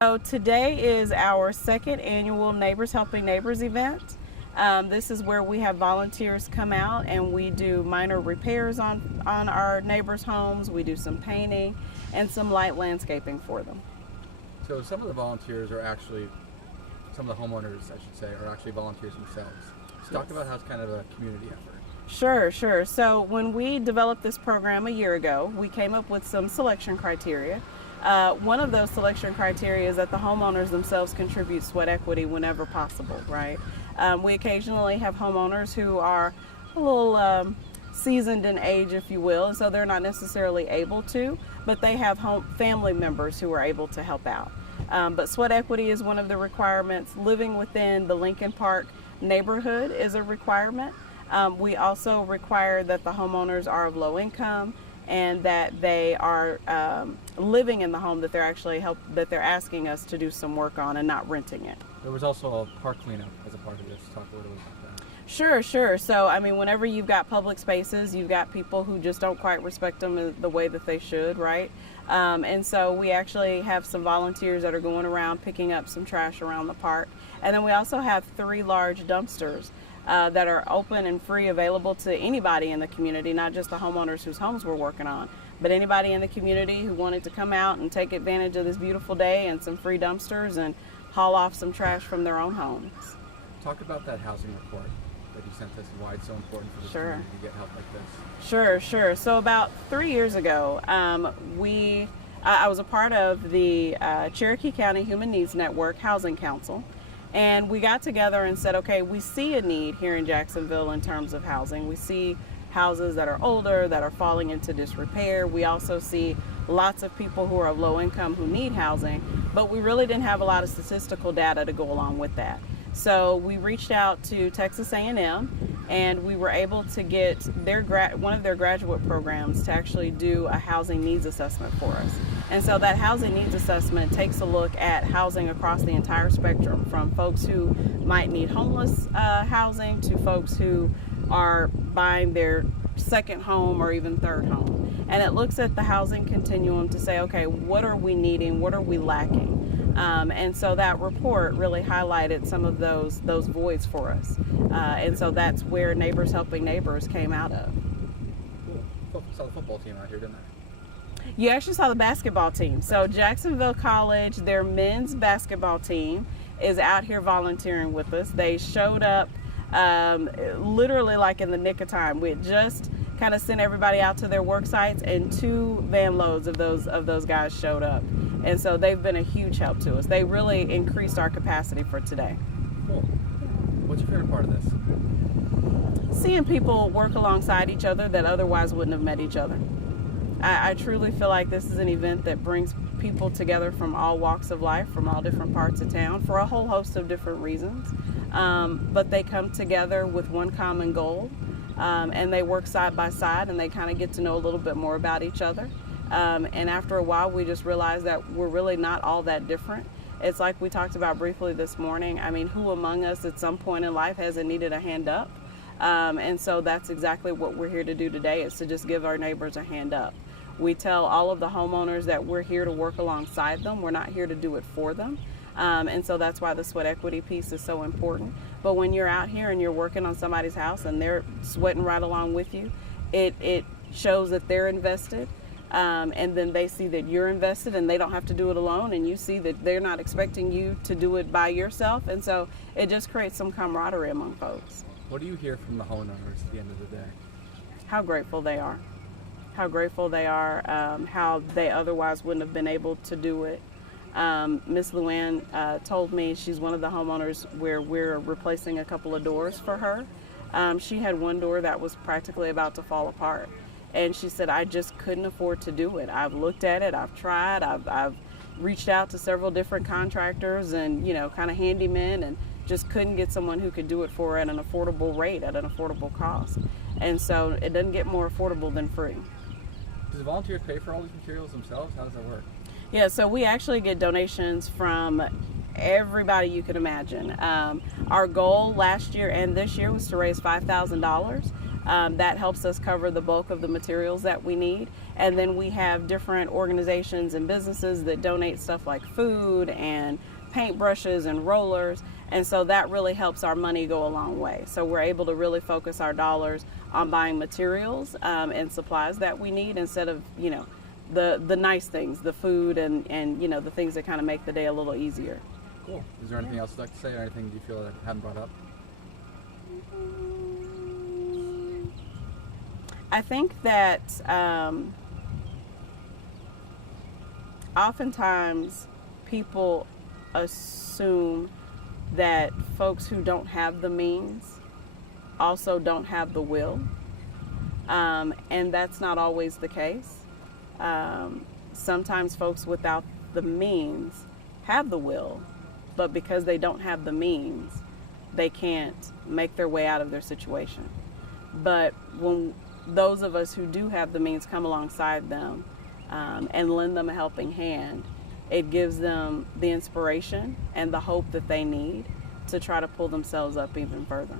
So today is our second annual Neighbors Helping Neighbors event. This is where we have volunteers come out and we do minor repairs on our neighbors' homes. We do some painting and some light landscaping for them. So some of the volunteers are actually, some of the homeowners, I should say, are actually volunteers themselves. So talk about how it's kind of a community effort. Sure. So when we developed this program a year ago, we came up with some selection criteria. One of those selection criteria is that the homeowners themselves contribute sweat equity whenever possible, right? We occasionally have homeowners who are a little seasoned in age, if you will, and so they're not necessarily able to, but they have family members who are able to help out. But sweat equity is one of the requirements. Living within the Lincoln Park neighborhood is a requirement. We also require that the homeowners are of low income and that they are living in the home that they're asking us to do some work on and not renting it. There was also a park cleanup as a part of this. Talk a little bit about that. Sure. So, I mean, whenever you've got public spaces, you've got people who just don't quite respect them the way that they should, right? And so we actually have some volunteers that are going around picking up some trash around the park. And then we also have 3 large dumpsters that are open and free, available to anybody in the community, not just the homeowners whose homes we're working on, but anybody in the community who wanted to come out and take advantage of this beautiful day and some free dumpsters and haul off some trash from their own homes. Talk about that housing report that you sent us and why it's so important for this community to get help like this. Sure. So about 3 years ago, I was a part of the Cherokee County Human Needs Network Housing Council. And we got together and said, okay, we see a need here in Jacksonville in terms of housing. We see houses that are older, that are falling into disrepair. We also see lots of people who are of low income who need housing, but we really didn't have a lot of statistical data to go along with that. So we reached out to Texas A&M and we were able to get one of their graduate programs to actually do a housing needs assessment for us. And so that housing needs assessment takes a look at housing across the entire spectrum, from folks who might need homeless housing to folks who are buying their second home or even third home. And it looks at the housing continuum to say, okay, what are we needing? What are we lacking? And so that report really highlighted some of those voids for us. And so that's where Neighbors Helping Neighbors came out of. Cool. Saw the football team out here, didn't I? You actually saw the basketball team. So Jacksonville College, their men's basketball team is out here volunteering with us. They showed up literally like in the nick of time. We had just kind of sent everybody out to their work sites and 2 van loads of those guys showed up. And so they've been a huge help to us. They really increased our capacity for today. Cool. What's your favorite part of this? Seeing people work alongside each other that otherwise wouldn't have met each other. I truly feel like this is an event that brings people together from all walks of life, from all different parts of town, for a whole host of different reasons. But they come together with one common goal, and they work side by side, and they kind of get to know a little bit more about each other. And after a while, we just realized that we're really not all that different. It's like we talked about briefly this morning. I mean, who among us at some point in life hasn't needed a hand up? And so that's exactly what we're here to do today, is to just give our neighbors a hand up. We tell all of the homeowners that we're here to work alongside them. We're not here to do it for them. And so that's why the sweat equity piece is so important. But when you're out here and you're working on somebody's house and they're sweating right along with you, it shows that they're invested. And then they see that you're invested and they don't have to do it alone, and you see that they're not expecting you to do it by yourself. And so it just creates some camaraderie among folks. What do you hear from the homeowners at the end of the day? How grateful they are. How grateful they are, how they otherwise wouldn't have been able to do it. Miss Luann told me she's one of the homeowners where we're replacing a couple of doors for her. She had one door that was practically about to fall apart. And she said, I just couldn't afford to do it. I've looked at it, I've tried, I've reached out to several different contractors and, kind of handymen, and just couldn't get someone who could do it for her at an affordable rate, at an affordable cost. And so it doesn't get more affordable than free. Does the volunteers pay for all these materials themselves? How does that work? Yeah, so we actually get donations from everybody you could imagine. Our goal last year and this year was to raise $5,000. That helps us cover the bulk of the materials that we need. And then we have different organizations and businesses that donate stuff like food and paintbrushes and rollers. And so that really helps our money go a long way. So we're able to really focus our dollars on buying materials and supplies that we need instead of, the nice things, the food and the things that kind of make the day a little easier. Cool. Is there anything else you'd like to say, or anything you feel that I haven't brought up? I think that oftentimes people assume that folks who don't have the means also don't have the will, and that's not always the case. Sometimes folks without the means have the will, but because they don't have the means, they can't make their way out of their situation. But when those of us who do have the means come alongside them and lend them a helping hand, it gives them the inspiration and the hope that they need to try to pull themselves up even further.